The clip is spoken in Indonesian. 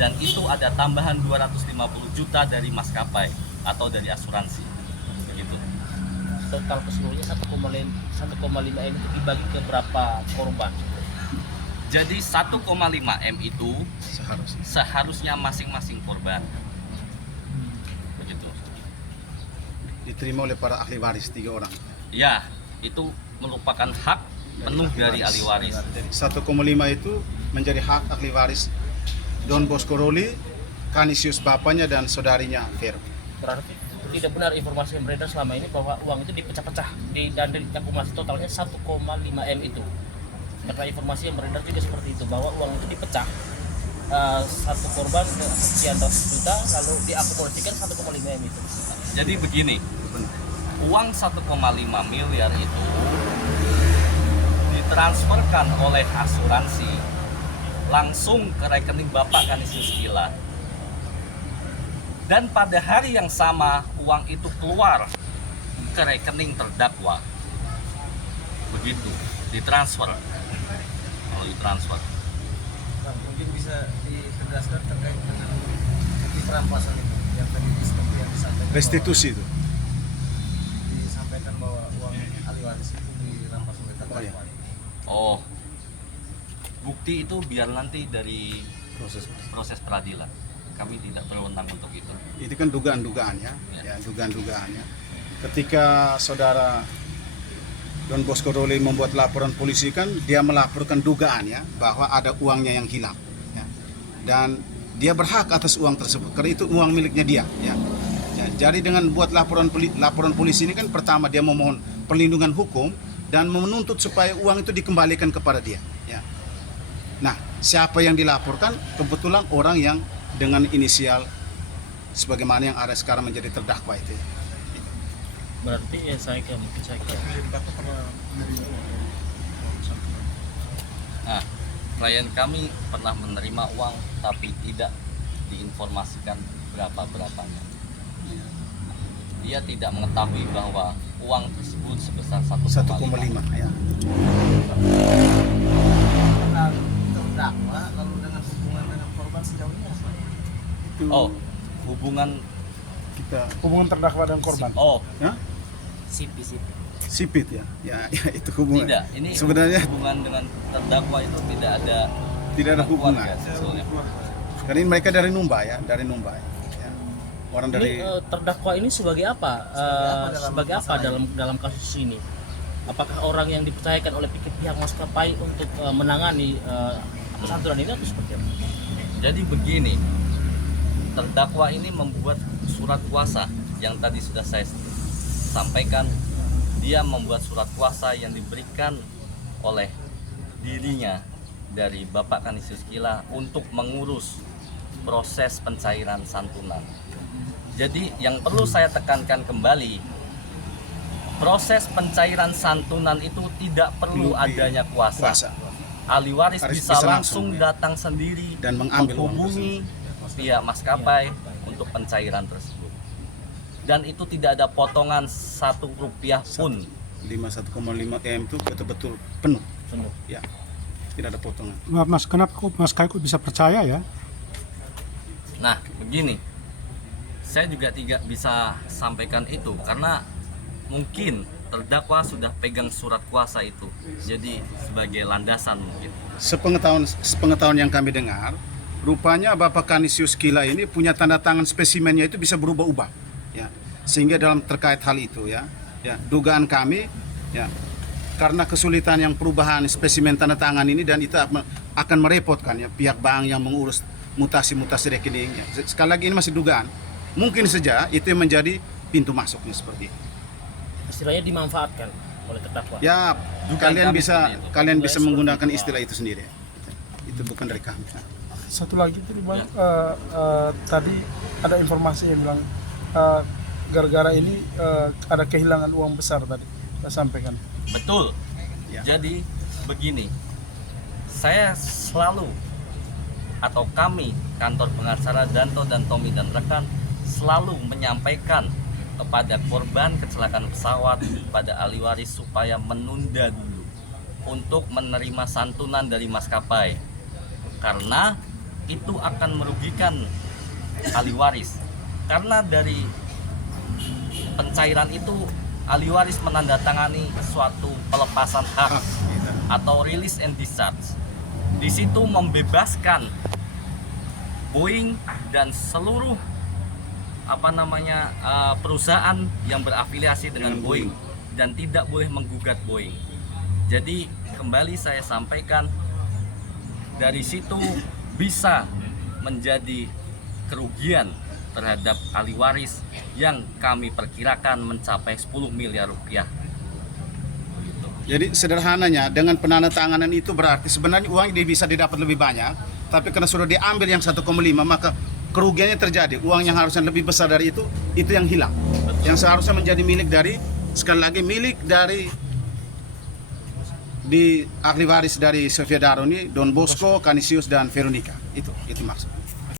dan itu ada tambahan 250 juta dari maskapai atau dari asuransi. Begitu. Total keseluruhannya 1,5 M itu dibagi ke berapa korban? Jadi 1,5 M itu seharusnya masing-masing korban. Begitu. Diterima oleh para ahli waris 3 orang. Ya, itu merupakan hak penuh dari ahli waris. 1,5 itu menjadi hak ahli waris Don Bosco Roli, Canisius bapaknya dan saudarinya Vero. Berarti tidak benar informasi yang beredar selama ini bahwa uang itu dipecah-pecah dan diakumulasi totalnya 1,5 M itu. Karena informasi yang beredar juga seperti itu, bahwa uang itu dipecah, satu korban sekian ratus juta lalu diakumulasikan 1,5 M itu. Jadi begini, uang 1,5 miliar itu ditransferkan oleh asuransi langsung ke rekening Bapak Canisius Gila. Dan pada hari yang sama uang itu keluar ke rekening terdakwa. Begitu, ditransfer. Melalui transfer. Nah, mungkin bisa ditegaskan terkait dengan perampasan itu yang tadi seperti yang disampaikan. Restitusi itu. Disampaikan bahwa uang ahli waris itu dirampas oleh terdakwa. Oh, bukti itu biar nanti dari proses peradilan. Kami tidak berwenang untuk itu. Itu kan dugaan-dugaan ya, dugaan-dugaannya. Ketika saudara Don Bosco Roli membuat laporan polisi kan dia melaporkan dugaan ya bahwa ada uangnya yang hilang ya. Dan dia berhak atas uang tersebut karena itu uang miliknya dia ya. Jadi dengan buat laporan polisi ini kan pertama dia memohon perlindungan hukum dan menuntut supaya uang itu dikembalikan kepada dia ya. Nah, siapa yang dilaporkan? Kebetulan orang yang dengan inisial sebagaimana yang ada sekarang menjadi terdakwa itu ya. Berarti ya saya kira Nah, klien kami pernah menerima uang tapi tidak diinformasikan berapa-berapanya. Dia tidak mengetahui bahwa uang tersebut sebesar 1,5 ya. Terdakwa lalu dengan hubungan dengan korban sejauh ini apa? Oh, hubungan terdakwa dan korban. Oh, Ya? Sipit ya. Ya itu hubungan. tidak. Ini sebenarnya hubungan dengan terdakwa itu tidak ada hubungan. keluarga sebetulnya. Karena ini mereka dari Numba ya. Ya. Orang dari ini terdakwa ini sebagai apa? Sebagai apa dalam kasus ini? Apakah orang yang dipercayakan oleh pihak maskapai untuk menangani santunan ini atau seperti apa? Jadi begini, terdakwa ini membuat surat kuasa yang tadi sudah saya sampaikan. Dia membuat surat kuasa yang diberikan oleh dirinya dari Bapak Canisius Gila untuk mengurus proses pencairan santunan. Jadi yang perlu saya tekankan kembali, proses pencairan santunan itu tidak perlu adanya kuasa. Ahli waris bisa langsung datang sendiri dan mengambil menghubungi pihak maskapai untuk pencairan tersebut. Dan itu tidak ada potongan Rp1 pun. 1,5 M itu betul-betul penuh. Ya. Tidak ada potongan. Mas, kenapa Mas Kai bisa percaya ya? Nah, begini. Saya juga tidak bisa sampaikan itu karena mungkin terdakwa sudah pegang surat kuasa itu. Jadi sebagai landasan mungkin. Sepengetahuan yang kami dengar, rupanya Bapak Canisius Gila ini punya tanda tangan spesimennya itu bisa berubah-ubah. Ya, sehingga dalam terkait hal itu ya dugaan kami ya karena kesulitan yang perubahan spesimen tanda tangan ini dan itu akan merepotkan ya pihak bank yang mengurus mutasi rekeningnya. Sekali lagi ini masih dugaan, mungkin saja itu yang menjadi pintu masuknya seperti itu. Istilahnya dimanfaatkan oleh terdakwa. Ya, Dugaan kalian bisa menggunakan istilah itu sendiri. Itu bukan dari kami. Satu lagi tuh Bang, tadi ada informasi yang bilang gara-gara ini ada kehilangan uang besar tadi saya sampaikan. Betul. Ya. Jadi begini, saya selalu atau kami kantor pengacara Danto dan Tommy dan rekan selalu menyampaikan kepada korban kecelakaan pesawat pada ahli waris supaya menunda dulu untuk menerima santunan dari maskapai karena itu akan merugikan ahli waris, karena dari pencairan itu ahli waris menandatangani suatu pelepasan hak atau release and discharge. Di situ membebaskan Boeing dan seluruh perusahaan yang berafiliasi dengan Boeing dan tidak boleh menggugat Boeing. Jadi kembali saya sampaikan, dari situ bisa menjadi kerugian terhadap ahli waris yang kami perkirakan mencapai 10 miliar rupiah. Jadi sederhananya dengan penandatanganan itu berarti sebenarnya uang bisa didapat lebih banyak, tapi karena sudah diambil yang 1,5 maka kerugiannya terjadi. Uang yang harusnya lebih besar dari itu yang hilang. Yang seharusnya menjadi milik dari, sekali lagi milik dari di ahli waris dari Sofia Daro ini, Don Bosco, Canisius dan Veronica. Itu maksud.